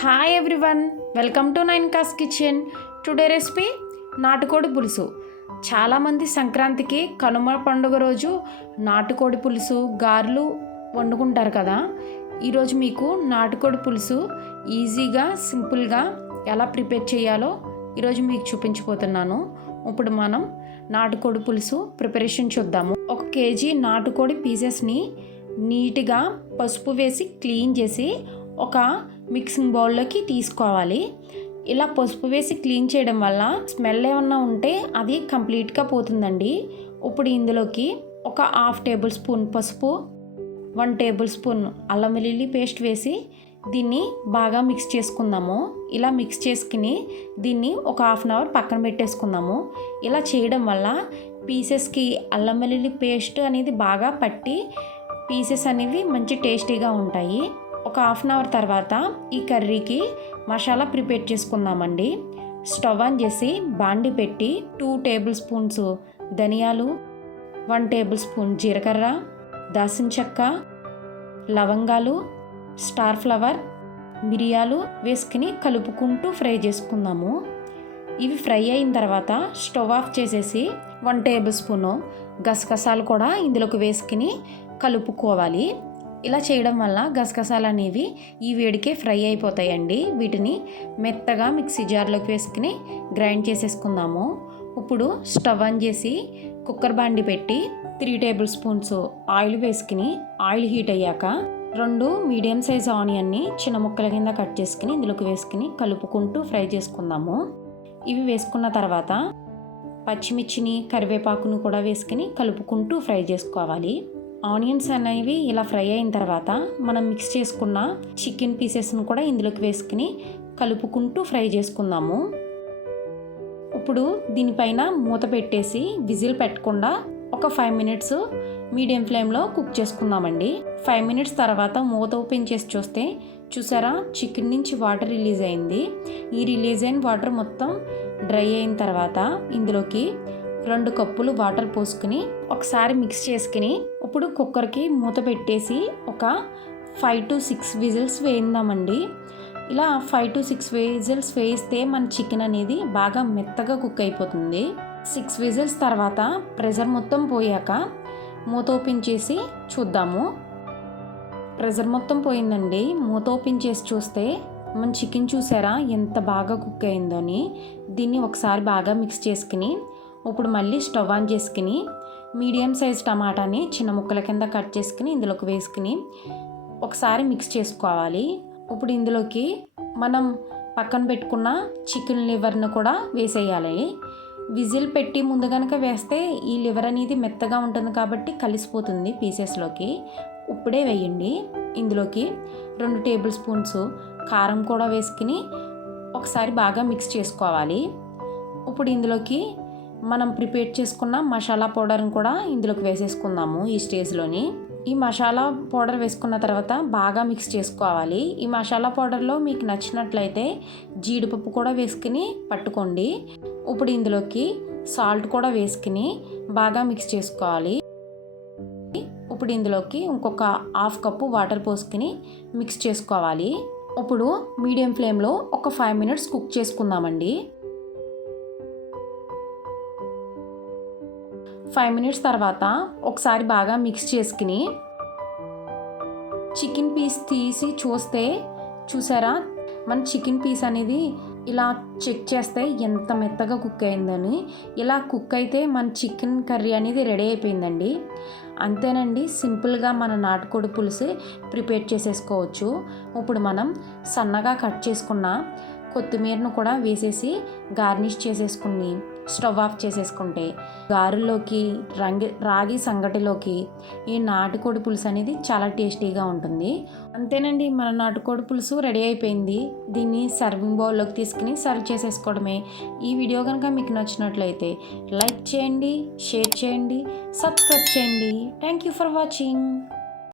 Hi everyone welcome to nine kas kitchen today recipe నాటుకోడి పులుసు. చాలామంది సంక్రాంతికి కనుమ పండుగ రోజు నాటుకోడి పులుసు గారెలు వండుకుంటారు కదా. ఈరోజు మీకు నాటుకోడి పులుసు ఈజీగా సింపుల్గా ఎలా ప్రిపేర్ చేయాలో ఈరోజు మీకు చూపించిపోతున్నాను ఇప్పుడు మనం నాటుకోడి పులుసు ప్రిపరేషన్ చూద్దాము. ఒక కేజీ నాటుకోడి పీసెస్ని నీట్గా పసుపు వేసి క్లీన్ చేసి ఒక మిక్సింగ్ బౌల్లోకి తీసుకోవాలి. ఇలా పసుపు వేసి క్లీన్ చేయడం వల్ల స్మెల్ ఏమన్నా ఉంటే అది కంప్లీట్గా పోతుందండి. ఇప్పుడు ఇందులోకి ఒక హాఫ్ టేబుల్ స్పూన్ పసుపు వన్ టేబుల్ స్పూన్ అల్లం వెల్లుల్లి పేస్ట్ వేసి దీన్ని బాగా మిక్స్ చేసుకుందాము. ఇలా మిక్స్ చేసుకుని దీన్ని ఒక హాఫ్ అన్ అవర్ పక్కన పెట్టేసుకుందాము. ఇలా చేయడం వల్ల పీసెస్కి అల్లం వెల్లుల్లి పేస్ట్ అనేది బాగా పట్టి పీసెస్ అనేవి మంచి టేస్టీగా ఉంటాయి. ఒక హాఫ్ అన్ అవర్ తర్వాత ఈ కర్రీకి మసాలా ప్రిపేర్ చేసుకుందామండి. స్టవ్ ఆన్ చేసి బాండి పెట్టి టూ టేబుల్ స్పూన్స్ ధనియాలు వన్ టేబుల్ స్పూన్ జీలకర్ర దాసిన చెక్క లవంగాలు స్టార్ ఫ్లవర్ మిరియాలు వేసుకుని కలుపుకుంటూ ఫ్రై చేసుకుందాము. ఇవి ఫ్రై అయిన తర్వాత స్టవ్ ఆఫ్ చేసేసి వన్ టేబుల్ స్పూను గసగసాలు కూడా ఇందులోకి వేసుకుని కలుపుకోవాలి. ఇలా చేయడం వల్ల గసగసాలు అనేవి ఈ వేడికే ఫ్రై అయిపోతాయండి. వీటిని మెత్తగా మిక్సీ జార్లోకి వేసుకుని గ్రైండ్ చేసేసుకుందాము. ఇప్పుడు స్టవ్ ఆన్ చేసి కుక్కర్ బాండి పెట్టి త్రీ టేబుల్ స్పూన్స్ ఆయిల్ వేసుకుని ఆయిల్ హీట్ అయ్యాక రెండు మీడియం సైజ్ ఆనియన్ని చిన్న ముక్కల కింద కట్ చేసుకుని ఇందులోకి వేసుకుని కలుపుకుంటూ ఫ్రై చేసుకుందాము. ఇవి వేసుకున్న తర్వాత పచ్చిమిర్చిని కరివేపాకును కూడా వేసుకుని కలుపుకుంటూ ఫ్రై చేసుకోవాలి. ఆనియన్స్ అనేవి ఇలా ఫ్రై అయిన తర్వాత మనం మిక్స్ చేసుకున్న చికెన్ పీసెస్ను కూడా ఇందులోకి వేసుకుని కలుపుకుంటూ ఫ్రై చేసుకుందాము. ఇప్పుడు దీనిపైన మూత పెట్టేసి విజిల్ పెట్టకుండా ఒక ఫైవ్ మినిట్స్ మీడియం ఫ్లేమ్లో కుక్ చేసుకుందామండి. ఫైవ్ మినిట్స్ తర్వాత మూత ఓపెన్ చేసి చూస్తే చూసారా? చికెన్ నుంచి వాటర్ రిలీజ్ అయింది. ఈ రిలీజ్ అయిన వాటర్ మొత్తం డ్రై అయిన తర్వాత ఇందులోకి రెండు కప్పులు వాటర్ పోసుకుని ఒకసారి మిక్స్ చేసుకుని ఇప్పుడు కుక్కర్కి మూత పెట్టేసి ఒక ఫైవ్ టు సిక్స్ విజిల్స్ వేయిందామండి. ఇలా ఫైవ్ టు సిక్స్ విజిల్స్ వేయిస్తే మన చికెన్ అనేది బాగా మెత్తగా కుక్ అయిపోతుంది. సిక్స్ విజిల్స్ తర్వాత ప్రెషర్ మొత్తం పోయాక మూత ఓపెన్ చేసి చూద్దాము. ప్రెషర్ మొత్తం పోయిందండి. మూత ఓపెన్ చేసి చూస్తే మన చికెన్ చూసారా ఎంత బాగా కుక్ అయిందో అని దీన్ని ఒకసారి బాగా మిక్స్ చేసుకుని ఇప్పుడు మళ్ళీ స్టవ్ ఆన్ చేసుకుని మీడియం సైజ్ టమాటాని చిన్న ముక్కల కింద కట్ చేసుకుని ఇందులోకి వేసుకుని ఒకసారి మిక్స్ చేసుకోవాలి. ఇప్పుడు ఇందులోకి మనం పక్కన పెట్టుకున్న చికెన్ లివర్ను కూడా వేసేయాలి. విజిల్ పెట్టి ముందు కనుక వేస్తే ఈ లివర్ అనేది మెత్తగా ఉంటుంది కాబట్టి కలిసిపోతుంది పీసెస్లోకి. ఇప్పుడే వేయండి. ఇందులోకి రెండు టేబుల్ స్పూన్స్ కారం కూడా వేసుకుని ఒకసారి బాగా మిక్స్ చేసుకోవాలి. ఇప్పుడు ఇందులోకి మనం ప్రిపేర్ చేసుకున్న మసాలా పౌడర్ని కూడా ఇందులోకి వేసేసుకుందాము ఈ స్టేజ్లోని. ఈ మసాలా పౌడర్ వేసుకున్న తర్వాత బాగా మిక్స్ చేసుకోవాలి. ఈ మసాలా పౌడర్లో మీకు నచ్చినట్లయితే జీడిపప్పు కూడా వేసుకుని పట్టుకోండి. ఇప్పుడు ఇందులోకి సాల్ట్ కూడా వేసుకుని బాగా మిక్స్ చేసుకోవాలి. ఇప్పుడు ఇందులోకి ఇంకొక హాఫ్ కప్పు వాటర్ పోసుకుని మిక్స్ చేసుకోవాలి. ఇప్పుడు మీడియం ఫ్లేమ్లో ఒక ఫైవ్ మినిట్స్ కుక్ చేసుకుందామండి. ఫైవ్ మినిట్స్ తర్వాత ఒకసారి బాగా మిక్స్ చేసుకుని చికెన్ పీస్ తీసి చూస్తే చూసారా? మన చికెన్ పీస్ అనేది ఇలా చెక్ చేస్తే ఎంత మెత్తగా కుక్ అయిందని. ఇలా కుక్ అయితే మన చికెన్ కర్రీ అనేది రెడీ అయిపోయిందండి. అంతేనండి సింపుల్గా మన నాటుకోడి పులుసు ప్రిపేర్ చేసేసుకోవచ్చు. ఇప్పుడు మనం సన్నగా కట్ చేసుకున్న కొత్తిమీరను కూడా వేసేసి గార్నిష్ చేసేసుకుని స్టవ్ ఆఫ్ చేసేసుకుంటే గారెలోకి రంగి రాగి సంగటిలోకి ఈ నాటుకోడి పులుసు అనేది చాలా టేస్టీగా ఉంటుంది. అంతేనండి మన నాటుకోడి పులుసు రెడీ అయిపోయింది. దీన్ని సర్వింగ్ బౌల్లోకి తీసుకుని సర్వ్ చేసేసుకోవడమే. ఈ వీడియో కనుక మీకు నచ్చినట్లయితే లైక్ చేయండి షేర్ చేయండి సబ్స్క్రైబ్ చేయండి. Thank you for watching.